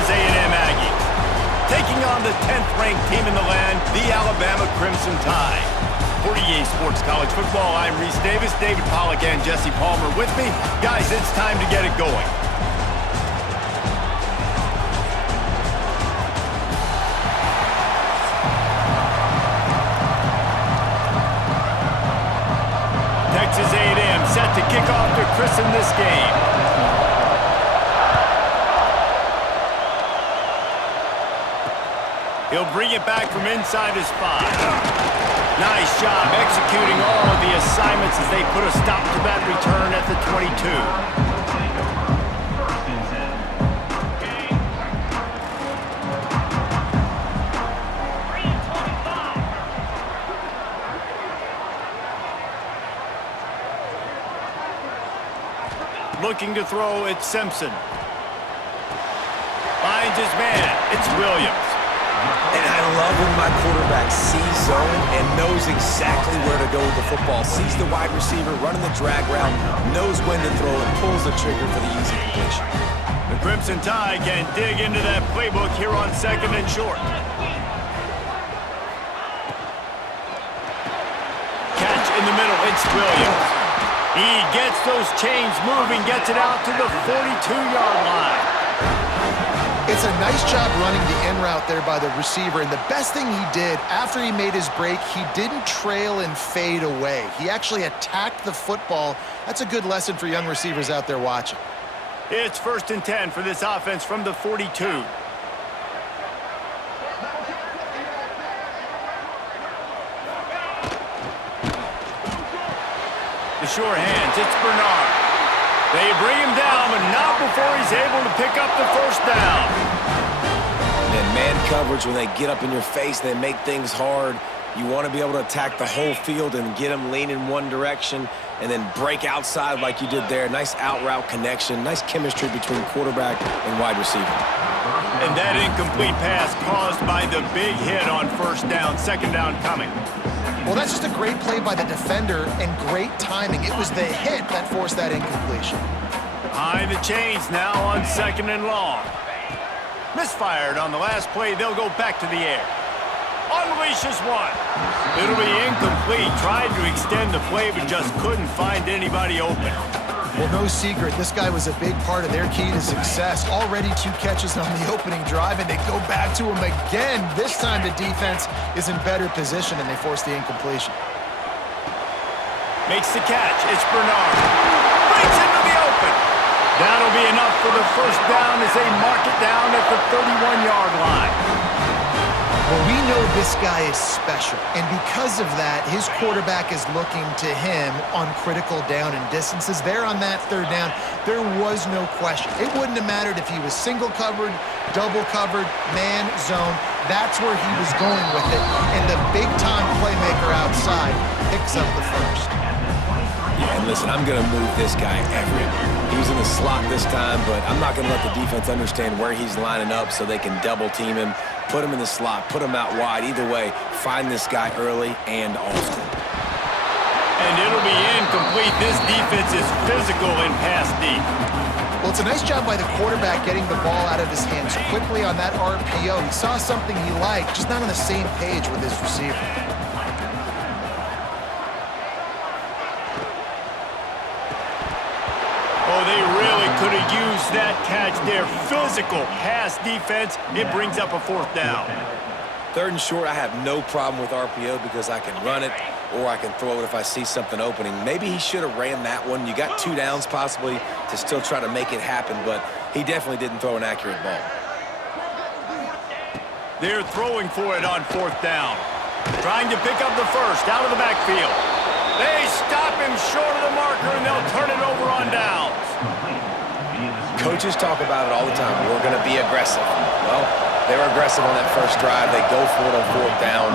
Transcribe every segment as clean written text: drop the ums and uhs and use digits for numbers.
Texas A&M Aggies. Taking on the 10th-ranked team in the land, the Alabama Crimson Tide. For EA Sports College Football, I'm Reese Davis, David Pollack, and Jesse Palmer with me. Guys, it's time to get it going. Texas A&M set to kick off to christen this game. He'll bring it back from inside his 5. Nice job executing all of the assignments as they put a stop to that return at the 22. Looking to throw, it's Simpson. Finds his man, it's Williams. And I love when my quarterback sees zone and knows exactly where to go with the football. Sees the wide receiver running the drag route, knows when to throw, and pulls the trigger for the easy completion. The Crimson Tide can dig into that playbook here on 2nd and short. Catch in the middle, it's Williams. He gets those chains moving, gets it out to the 42-yard line. It's a nice job running the in route there by the receiver, and the best thing he did after he made his break, he didn't trail and fade away. He actually attacked the football. That's a good lesson for young receivers out there watching. It's 1st and 10 for this offense from the 42. The sure hands, it's Bernard. They bring him down, but not before he's able to pick up the 1st down. And man coverage, when they get up in your face, they make things hard. You want to be able to attack the whole field and get them leaning one direction and then break outside like you did there. Nice out route connection, nice chemistry between quarterback and wide receiver. And that incomplete pass caused by the big hit on 1st down, 2nd down coming. Well, that's just a great play by the defender and great timing. It was the hit that forced that incompletion. High the chains now on 2nd and long. Misfired on the last play. They'll go back to the air. Unleashes one. It'll be incomplete. Tried to extend the play, but just couldn't find anybody open. Well, no secret. This guy was a big part of their key to success. Already 2 catches on the opening drive, and they go back to him again. This time the defense is in better position, and they force the incompletion. Makes the catch. It's Bernard. Breaks into the open. That'll be enough for the 1st down as they mark it down at the 31-yard line. Well, we know this guy is special, and because of that, his quarterback is looking to him on critical down and distances. There on that 3rd down, there was no question. It wouldn't have mattered if he was single covered, double covered, man, zone. That's where he was going with it, and the big-time playmaker outside picks up the 1st. Yeah, and listen, I'm going to move this guy everywhere. He was in the slot this time, but I'm not going to let the defense understand where he's lining up so they can double-team him, put him in the slot, put him out wide. Either way, find this guy early and often. And it'll be incomplete. This defense is physical in pass deep. Well, it's a nice job by the quarterback getting the ball out of his hands quickly on that RPO. He saw something he liked, just not on the same page with his receiver. Oh, they really could have used that catch there. Physical pass defense. It brings up a 4th down. 3rd and short, I have no problem with RPO because I can run it or I can throw it if I see something opening. Maybe he should have ran that one. You got 2 downs possibly to still try to make it happen, but he definitely didn't throw an accurate ball. They're throwing for it on 4th down. Trying to pick up the 1st out of the backfield. They stop him short of the marker, and they'll turn it over on downs. Coaches talk about it all the time. We're going to be aggressive. Well, they were aggressive on that 1st drive. They go for it on 4th down.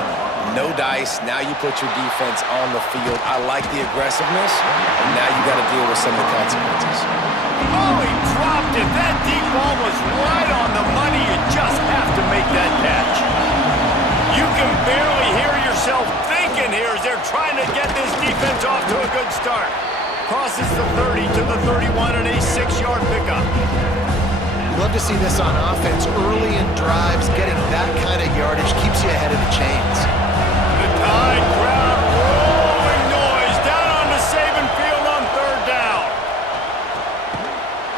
No dice. Now you put your defense on the field. I like the aggressiveness, and now you got to deal with some of the consequences. Oh, he dropped it. That deep ball was right on the money. You just have to make that catch. You can barely hear yourself thinking here as they're trying to get this defense off to a good start. Crosses the 30 to the 31 and a 6-yard pickup. Love to see this on offense. Early in drives, getting that kind of yardage keeps you ahead of the chains. The Tide crowd rolling noise down on the Saban field on third down.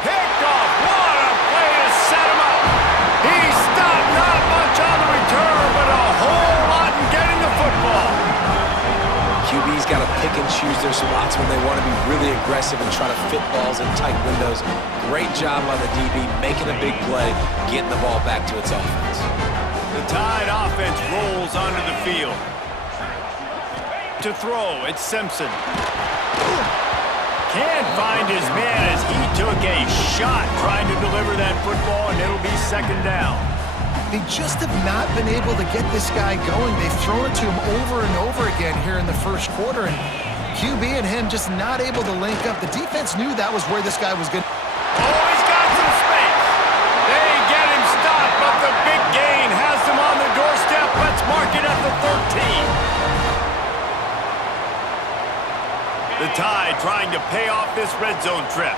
Picked off. What a play to set him up. He stopped not much on the return, but a whole lot in getting the football. QB's got to pick and choose their spots when they want to be really aggressive and try to fit balls in tight windows. Great job on the DB, making a big play, getting the ball back to its offense. The Tide offense rolls onto the field. To throw, it's Simpson. Can't find his man as he took a shot trying to deliver that football, and it'll be second down. They just have not been able to get this guy going. They've thrown it to him over and over again here in the first quarter, and QB and him just not able to link up. The defense knew that was where this guy was going. Oh, he's got some space. They get him stopped, but the big gain has him on the doorstep. Let's mark it at the 13. The Tide trying to pay off this red zone trip.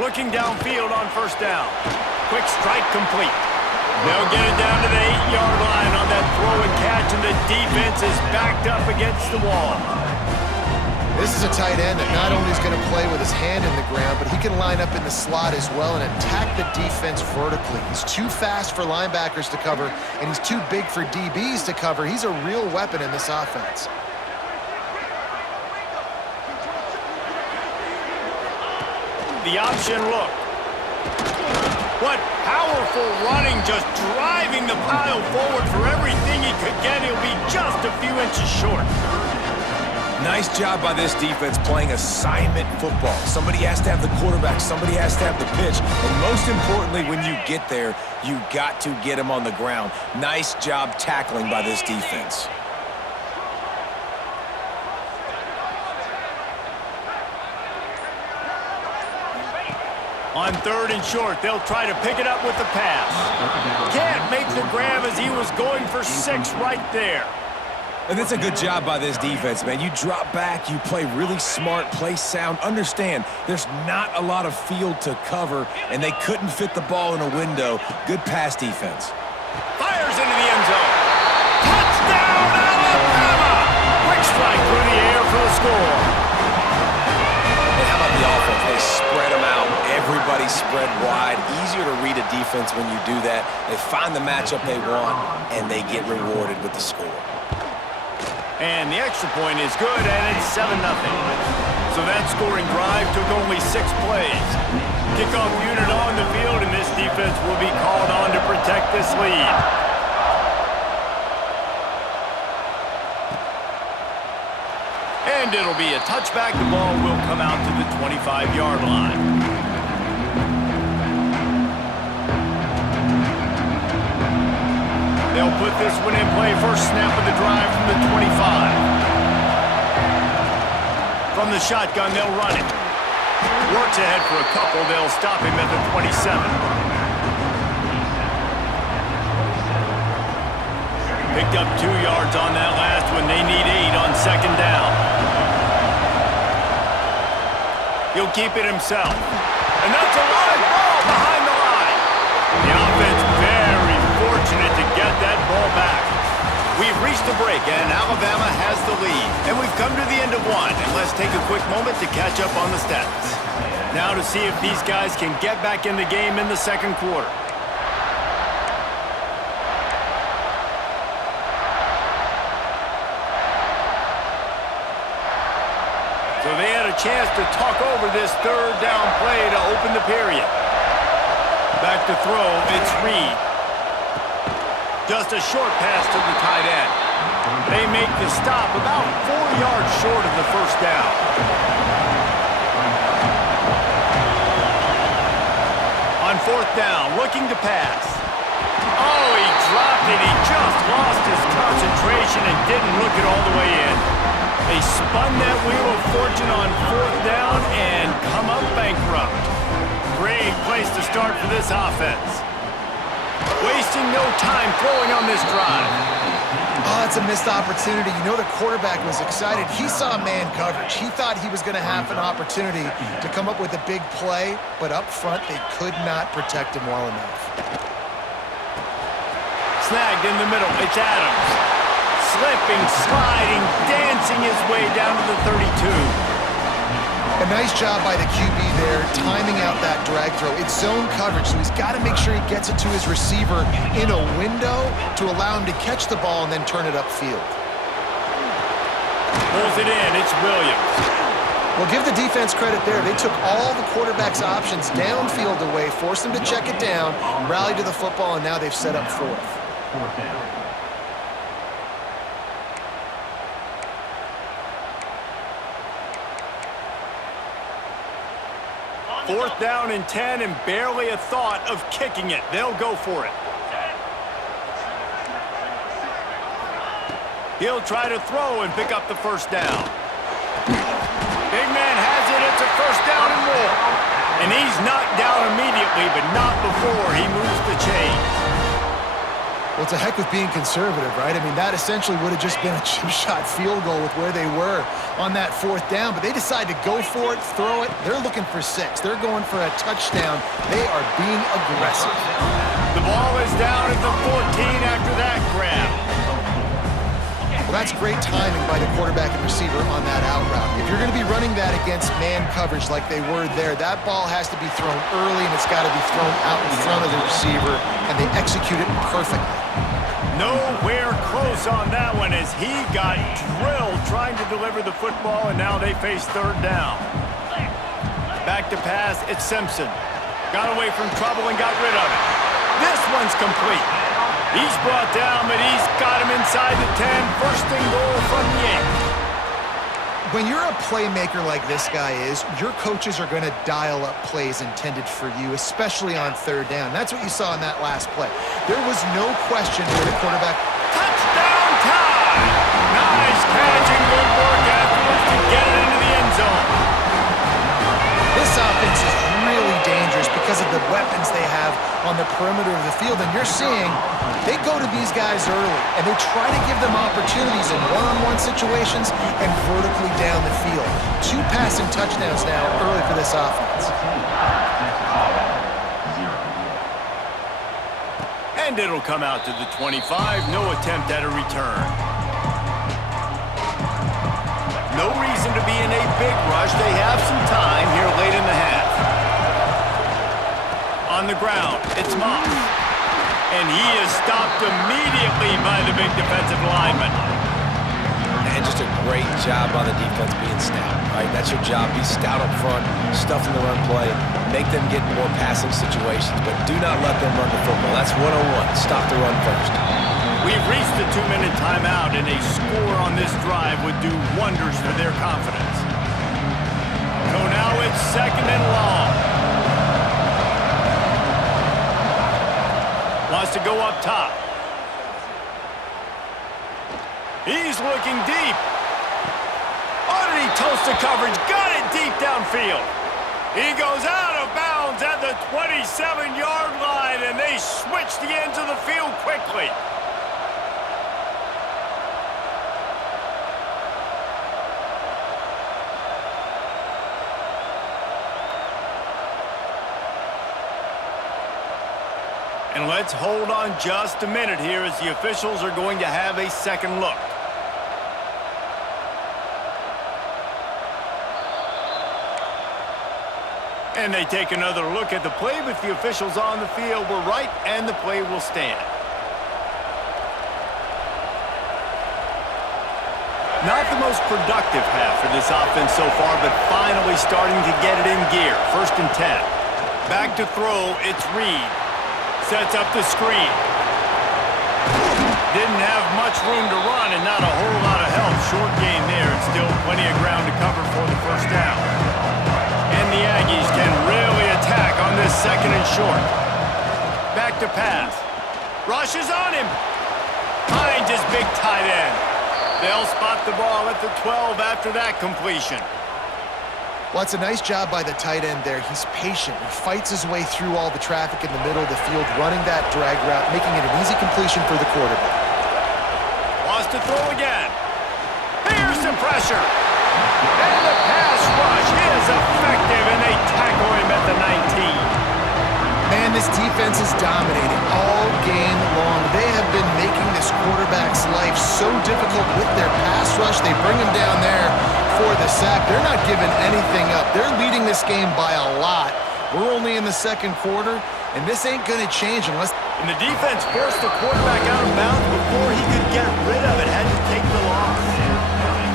Looking downfield on first down. Quick strike complete. They'll get it down to the 8-yard line on that throw and catch, and the defense is backed up against the wall. This is a tight end that not only is going to play with his hand in the ground, but he can line up in the slot as well and attack the defense vertically. He's too fast for linebackers to cover, and he's too big for DBs to cover. He's a real weapon in this offense. The option look. What powerful running, just driving the pile forward for everything he could get. He'll be just a few inches short. Nice job by this defense playing assignment football. Somebody has to have the quarterback. Somebody has to have the pitch. And most importantly, when you get there, you got to get him on the ground. Nice job tackling by this defense. On third and short, they'll try to pick it up with the pass. Can't make the grab as he was going for 6 right there. And that's a good job by this defense, man. You drop back, you play really smart, play sound. Understand, there's not a lot of field to cover, and they couldn't fit the ball in a window. Good pass defense. Fires into the end zone. Touchdown, Alabama! Quick strike through the air for the score. And how about the offense? They spread them out. Everybody spread wide. Easier to read a defense when you do that. They find the matchup they want, and they get rewarded with the score. And the extra point is good, and it's 7-0. So that scoring drive took only 6 plays. Kickoff unit on the field, and this defense will be called on to protect this lead. And it'll be a touchback. The ball will come out to the 25-yard line. They'll put this one in play. First snap of the drive from the 25. From the shotgun, they'll run it. Works ahead for a couple. They'll stop him at the 27. Picked up 2 yards on that last one. They need 8 on second down. He'll keep it himself. And that's a live ball behind the line. The offense very fortunate to get that ball back. We've reached the break, and Alabama has the lead. And we've come to the end of one. And let's take a quick moment to catch up on the stats. Now to see if these guys can get back in the game in the second quarter. So they had a chance to talk over this third down play to open the period. Back to throw, it's Reed. Just a short pass to the tight end. They make the stop about 4 yards short of the first down. On fourth down, looking to pass. Oh, he dropped it. He just lost his concentration and didn't look it all the way in. They spun that wheel of fortune on fourth down and come up bankrupt. great place to start for this offense. Wasting no time throwing on this drive. Oh, that's a missed opportunity. You know the quarterback was excited. He saw man coverage. He thought he was going to have an opportunity to come up with a big play, but up front, they could not protect him well enough. Snagged in the middle. It's Adams. Slipping, sliding, dancing his way down to the 32. A nice job by the QB there, timing out that drag throw. It's zone coverage, so he's got to make sure he gets it to his receiver in a window to allow him to catch the ball and then turn it upfield. Pulls it in. It's Williams. Well, give the defense credit there. They took all the quarterback's options downfield away, forced him to check it down, rallied to the football, and now they've set up fourth. Fourth down and 10 and barely a thought of kicking it. They'll go for it. He'll try to throw and pick up the first down. Big man has it. It's a first down and more. And he's knocked down immediately, but not before he moves the chains. Well, it's a heck with being conservative, right? I mean, that essentially would have just been a chip shot field goal with where they were on that fourth down, but they decide to go for it, throw it. They're looking for 6. They're going for a touchdown. They are being aggressive. The ball is down at the 14 after that grab. Well, that's great timing by the quarterback and receiver on that out route. If you're going to be running that against man coverage like they were there, that ball has to be thrown early and it's got to be thrown out in front of the receiver, and they execute it perfectly. Nowhere close on that one as he got drilled trying to deliver the football, and now they face third down. Back to pass, it's Simpson. Got away from trouble and got rid of it. This one's complete. He's brought down, but he's got him inside the 10. First and goal from the 8. When you're a playmaker like this guy is, your coaches are going to dial up plays intended for you, especially on third down. That's what you saw in that last play. There was no question where the quarterback... Touchdown time! Nice catch and good work afterwards to get it into the end zone. This offense is really dangerous because of the weapons they have on the perimeter of the field. And you're seeing they go to these guys early, and they try to give them opportunities in one-on-one situations and vertically down the field. 2 passing touchdowns now early for this offense. And it'll come out to the 25. No attempt at a return. No reason to be in a big rush. They have some time here late in the half. On the ground, it's Moss. And he is stopped immediately by the big defensive lineman. And just a great job by the defense being stout, right? That's your job. Be stout up front, stuff in the run play, make them get in more passing situations, but do not let them run the football. That's 101. Stop the run first. We've reached the 2-minute timeout, and a score on this drive would do wonders for their confidence. So now it's second and long. Wants to go up top. He's looking deep. Underneath toast to coverage. Got it deep downfield. He goes out of bounds at the 27-yard line, and they switch the ends of the field quickly. And let's hold on just a minute here as the officials are going to have a second look. And they take another look at the play, but the officials on the field were right, and the play will stand. Not the most productive half for this offense so far, but finally starting to get it in gear. First and 10. Back to throw, it's Reed. Sets up the screen. Didn't have much room to run and not a whole lot of help. Short game there, and still plenty of ground to cover for the first down. And the Aggies can really attack on this second and short. Back to pass. Rushes on him. Finds his big tight end. They'll spot the ball at the 12 after that completion. Well, it's a nice job by the tight end there. He's patient. He fights his way through all the traffic in the middle of the field, running that drag route, making it an easy completion for the quarterback. Wants to throw again. Here's some pressure. And the pass rush is effective, and they tackle him at the 19. Man, this defense is dominating all game long. They have been making this quarterback's life so difficult with their pass rush. They bring him down there for the sack. They're not giving anything up. They're leading this game by a lot. We're only in the second quarter, and this ain't going to change unless... And the defense forced the quarterback out of bounds before he could get rid of it. Had to take the loss.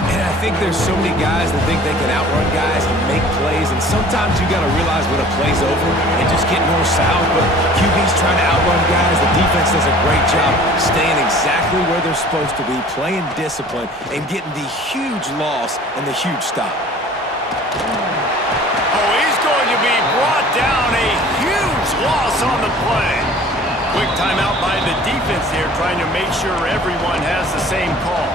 And I think there's so many guys that think they can outrun guys and make plays, and sometimes you got to realize when a play's over and just get north-south, but QB's trying to outrun guys. The defense does a great job staying exactly where they're supposed to be, playing discipline, and getting the huge loss and the huge stop. Oh, he's going to be brought down. A huge loss on the play. Quick timeout by the defense here, trying to make sure everyone has the same call.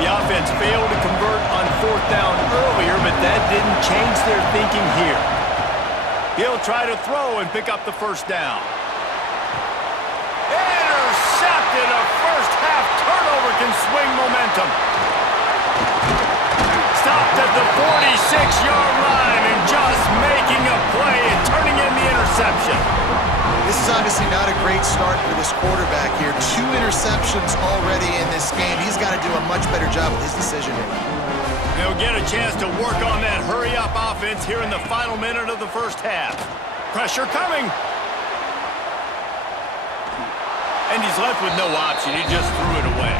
The offense failed to convert on fourth down earlier, but that didn't change their thinking here. He'll try to throw and pick up the first down. Intercepted! A first-half turnover can swing momentum. Stopped at the 46-yard line and just making a play and turning in the interception. This is obviously not a great start for this quarterback here. 2 interceptions already in this game. He's got to do a much better job with his decision-making. They'll get a chance to work on that hurry-up offense here in the final minute of the first half. Pressure coming. And he's left with no option. He just threw it away.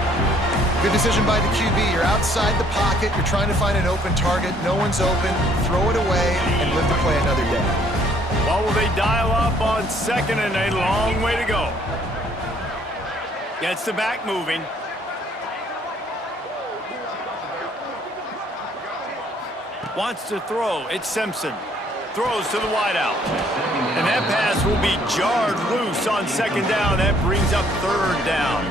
Good decision by the QB. You're outside the pocket. You're trying to find an open target. No one's open. Throw it away and live to play another day. What will they dial up on second and a long way to go? Gets the back moving. Wants to throw. It's Simpson. Throws to the wideout. And that pass will be jarred loose on second down. That brings up third down.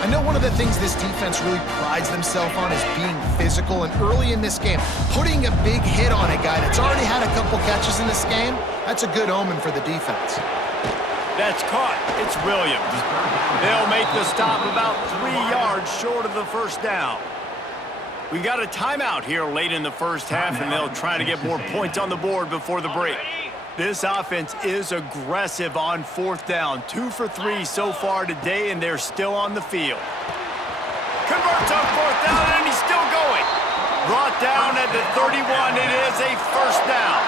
I know one of the things this defense really prides themselves on is being physical, and early in this game, putting a big hit on a guy that's already had a couple catches in this game, that's a good omen for the defense. That's caught. It's Williams. They'll make the stop about 3 yards short of the first down. We got a timeout here late in the first half, and they'll try to get more points on the board before the break. This offense is aggressive on fourth down. 2 for 3 so far today, and they're still on the field. Converts on fourth down, and he's still going. Brought down at the 31. It is a first down.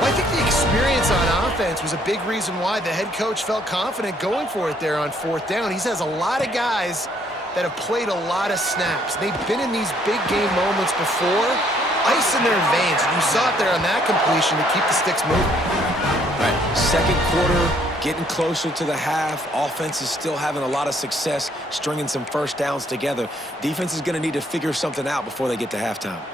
Well, I think the experience on offense was a big reason why the head coach felt confident going for it there on fourth down. He has a lot of guys that have played a lot of snaps. They've been in these big game moments before. Ice in their veins. And you saw it there on that completion to keep the sticks moving. Right, second quarter, getting closer to the half. Offense is still having a lot of success stringing some first downs together. Defense is going to need to figure something out before they get to halftime.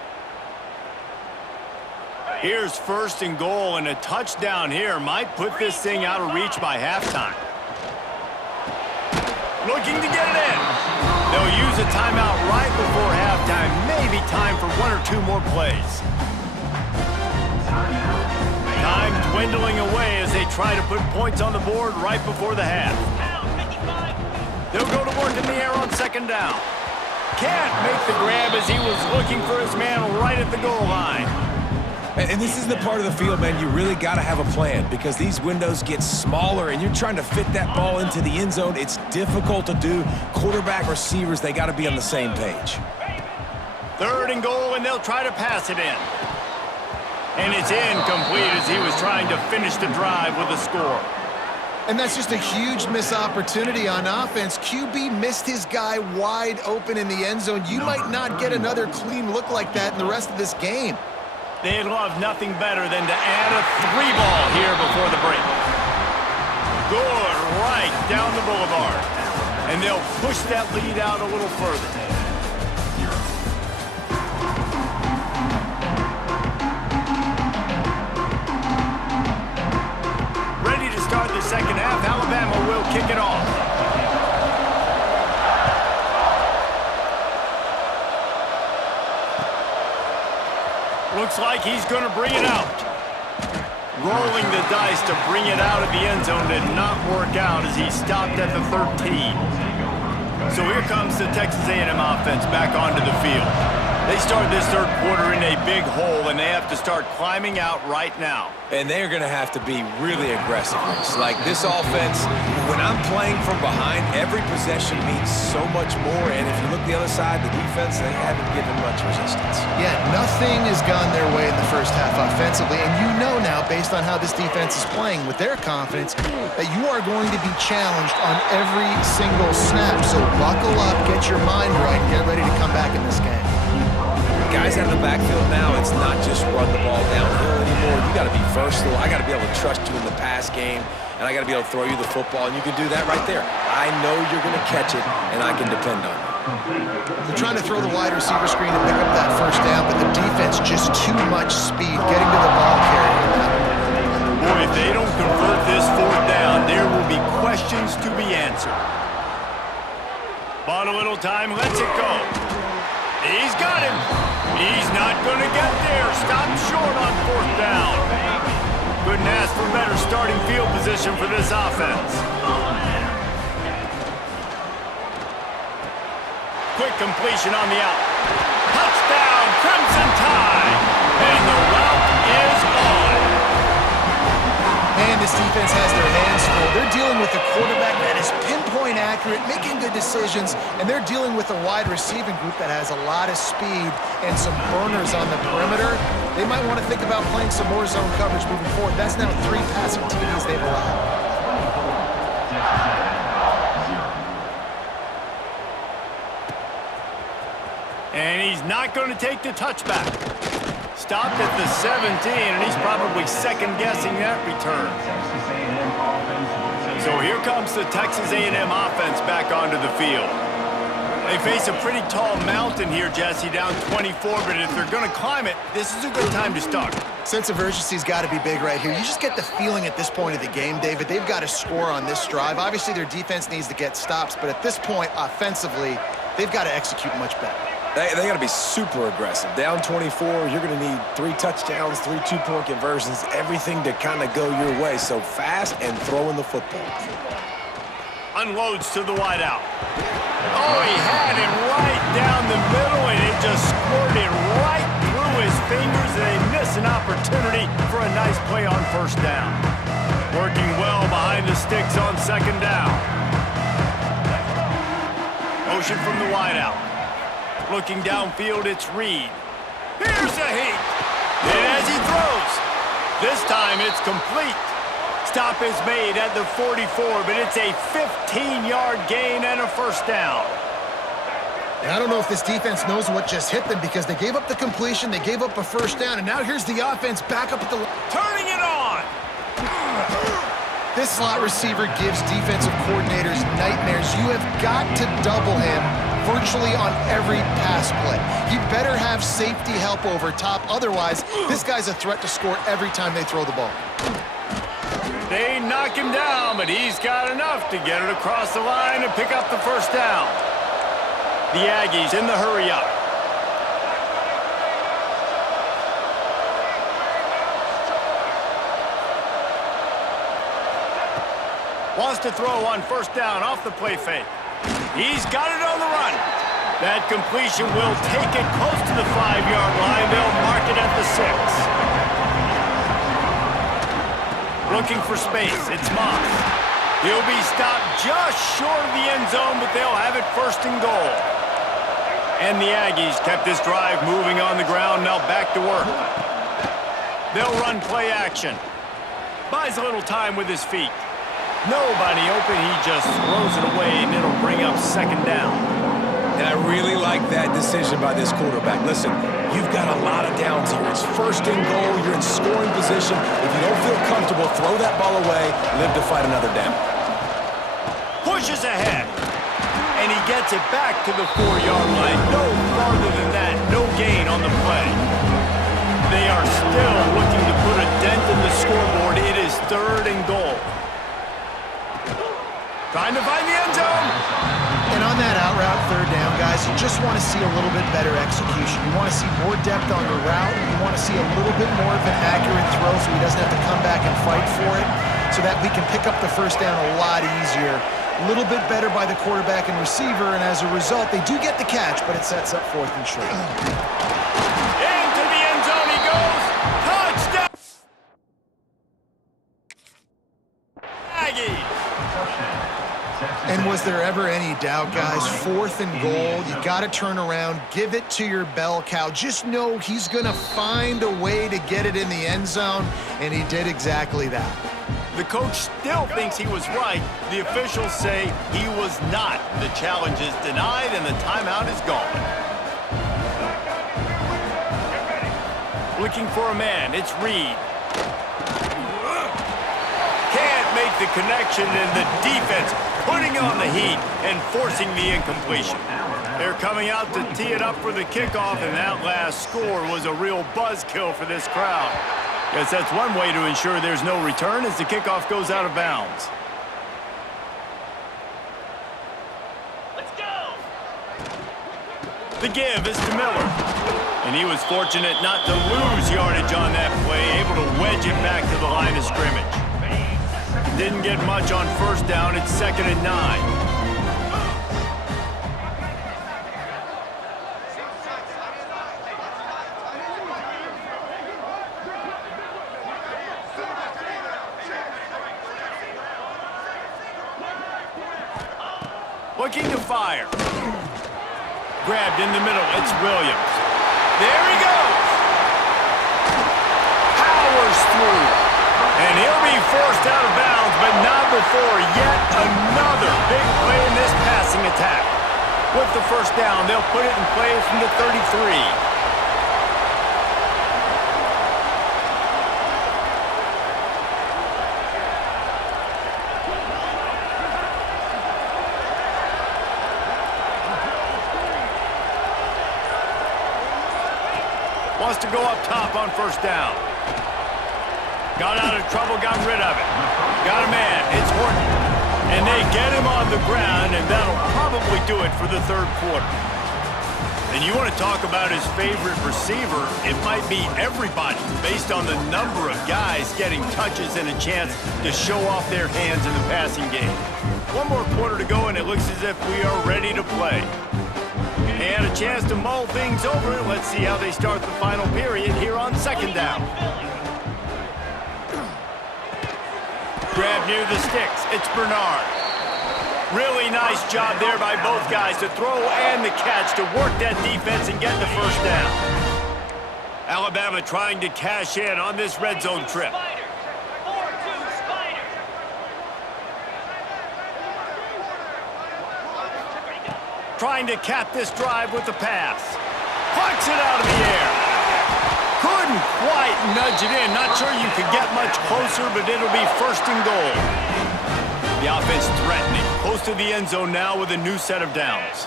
Here's first and goal, and a touchdown here might put this thing out of reach by halftime. Looking to get it in. They'll use a timeout right before halftime. Maybe time for 1 or 2 more plays. Time dwindling away as they try to put points on the board right before the half. They'll go to work in the air on second down. Can't make the grab as he was looking for his man right at the goal line. And this is the part of the field, man, you really got to have a plan because these windows get smaller and you're trying to fit that ball into the end zone. It's difficult to do. Quarterback, receivers, they got to be on the same page. Third and goal, and they'll try to pass it in. And it's incomplete as he was trying to finish the drive with a score. And that's just a huge missed opportunity on offense. QB missed his guy wide open in the end zone. You might not get another clean look like that in the rest of this game. They'd love nothing better than to add a 3-ball here before the break. Good right down the boulevard. And they'll push that lead out a little further. Looks like he's going to bring it out. Rolling the dice to bring it out of the end zone did not work out as he stopped at the 13. So here comes the Texas A&M offense back onto the field. They start this third quarter in a big hole, and they have to start climbing out right now. And they're going to have to be really aggressive. Like this offense, when I'm playing from behind, every possession means so much more. And if you look the other side, the defense, they haven't given much resistance. Yeah, nothing has gone their way in the first half offensively. And you know now, based on how this defense is playing with their confidence, that you are going to be challenged on every single snap. So buckle up, get your mind right, and get ready to come back in this game. Guys out of the backfield now, it's not just run the ball downhill anymore. You got to be versatile. I got to be able to trust you in the pass game, and I got to be able to throw you the football, and you can do that right there. I know you're going to catch it, and I can depend on you. They're trying to throw the wide receiver screen to pick up that first down, but the defense just too much speed getting to the ball carrier. Boy, if they don't convert this fourth down, there will be questions to be answered. Bought a little time, lets it go. He's got him. He's not going to get there. Stop short on fourth down. Couldn't ask for better starting field position for this offense. Quick completion on the out. Touchdown, Crimson Tide. And the route is on. And this defense has their hands full. They're dealing with a quarterback that is pinpoint accurate, making good decisions, and they're dealing with a wide receiving group that has a lot of speed and some burners on the perimeter. They might want to think about playing some more zone coverage moving forward. That's now 3 passing TDs they've allowed. And he's not going to take the touchback. Stopped at the 17, and he's probably second-guessing that return. So here comes the Texas A&M offense back onto the field. They face a pretty tall mountain here, Jesse, down 24, but if they're going to climb it, this is a good time to start. Sense of urgency's got to be big right here. You just get the feeling at this point of the game, David, they've got to score on this drive. Obviously, their defense needs to get stops, but at this point, offensively, they've got to execute much better. They got to be super aggressive. Down 24, you're going to need 3 touchdowns, 3 two-point conversions, everything to kind of go your way. So fast and throwing the football. Unloads to the wideout. Oh, he had him right down the middle, and it just squirted right through his fingers, and they miss an opportunity for a nice play on first down. Working well behind the sticks on second down. Motion from the wideout. Looking downfield, it's Reed. Here's a heat. And as he throws, this time it's complete. Stop is made at the 44, but it's a 15-yard gain and a first down. And I don't know if this defense knows what just hit them because they gave up the completion, they gave up a first down, and now here's the offense back up at the... Turning it on. This slot receiver gives defensive coordinators nightmares. You have got to double him virtually on every pass play. He better have safety help over top. Otherwise, this guy's a threat to score every time they throw the ball. They knock him down, but he's got enough to get it across the line and pick up the first down. The Aggies in the hurry up. Wants to throw on first down off the play fake. He's got it on the run. That completion will take it close to the 5-yard line. They'll mark it at the 6. Looking for space. It's Moss. He'll be stopped just short of the end zone, but they'll have it first and goal. And the Aggies kept this drive moving on the ground. Now back to work. They'll run play action. Buys a little time with his feet. Nobody open, he just throws it away, and it'll bring up second down. And I really like that decision by this quarterback. Listen, you've got a lot of downs here. It's first and goal. You're in scoring position. If you don't feel comfortable, throw that ball away. Live to fight another down. Pushes ahead. And he gets it back to the 4-yard line. No farther than that. No gain on the play. They are still looking to put a dent in the scoreboard. It is third and goal. Trying to find the end zone. And on that out route, third down, guys, you just want to see a little bit better execution. You want to see more depth on the route. You want to see a little bit more of an accurate throw so he doesn't have to come back and fight for it, so that we can pick up the first down a lot easier. A little bit better by the quarterback and receiver, and as a result, they do get the catch, but it sets up 4th and short. Into the end zone he goes. Touchdown! Aggies! And was there ever any doubt, guys? 4th and goal, you got to turn around, give it to your bell cow. Just know he's going to find a way to get it in the end zone, and he did exactly that. The coach still thinks he was right. The officials say he was not. The challenge is denied, and the timeout is gone. Looking for a man, it's Reed. Can't make the connection, and the defense putting on the heat and forcing the incompletion. They're coming out to tee it up for the kickoff, and that last score was a real buzzkill for this crowd. Guess that's one way to ensure there's no return as the kickoff goes out of bounds. Let's go! The give is to Miller. And he was fortunate not to lose yardage on that play, able to wedge it back to the line of scrimmage. Didn't get much on first down. It's 2nd and 9. Looking to fire. Grabbed in the middle. It's Williams. There he goes. Powers through. And he'll be forced out of bounds, but not before yet another big play in this passing attack. With the first down, they'll put it in play from the 33. Wants to go up top on first down. Got out of trouble, got rid of it. Got a man, it's Horton. And they get him on the ground, and that'll probably do it for the 3rd quarter. And you want to talk about his favorite receiver, it might be everybody, based on the number of guys getting touches and a chance to show off their hands in the passing game. One more quarter to go, and it looks as if we are ready to play. They had a chance to mull things over. Let's see how they start the final period here on 2nd down. Grab near the sticks. It's Bernard. Really nice job there by both guys to throw and the catch to work that defense and get the first down. Alabama trying to cash in on this red zone trip. Trying to cap this drive with the pass. Plucks it out of the air. Couldn't quite nudge it in. Not sure you could get much closer, but it'll be 1st and goal. The offense threatening. Close to the end zone now with a new set of downs.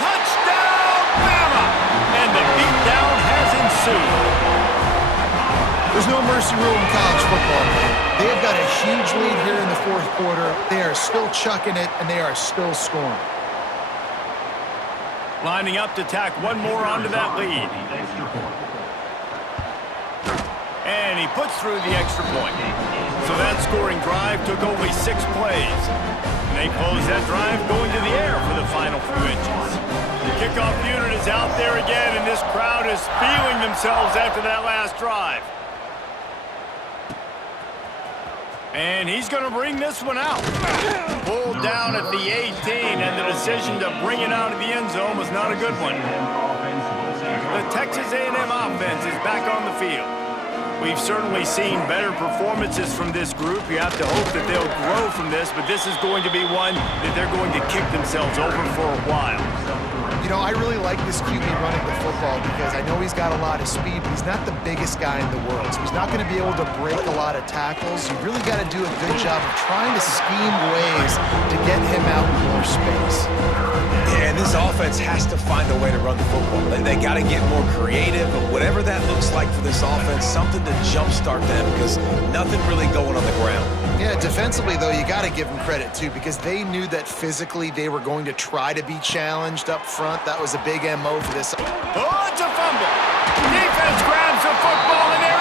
Touchdown, Bama! And the beatdown has ensued. There's no mercy rule in college football, man. They have got a huge lead here in the 4th quarter. They are still chucking it, and they are still scoring. Lining up to tack one more onto that lead. And he puts through the extra point. So that scoring drive took only 6 plays. And they close that drive going to the air for the final few inches. The kickoff unit is out there again, and this crowd is feeling themselves after that last drive. And he's going to bring this one out. Pulled down at the 18, and the decision to bring it out of the end zone was not a good one. The Texas A&M offense is back on the field. We've certainly seen better performances from this group. You have to hope that they'll grow from this, but this is going to be one that they're going to kick themselves over for a while. You know, I really like this QB running the football because I know he's got a lot of speed, but he's not the biggest guy in the world. So he's not going to be able to break a lot of tackles. You really got to do a good job of trying to scheme ways to get him out in more space. Yeah, and this offense has to find a way to run the football. They got to get more creative, and whatever that looks like for this offense, something to jumpstart them because nothing really going on the ground. Yeah, defensively, though, you got to give them credit, too, because they knew that physically they were going to try to be challenged up front. That was a big MO for this. Oh, it's a fumble. Defense grabs the football and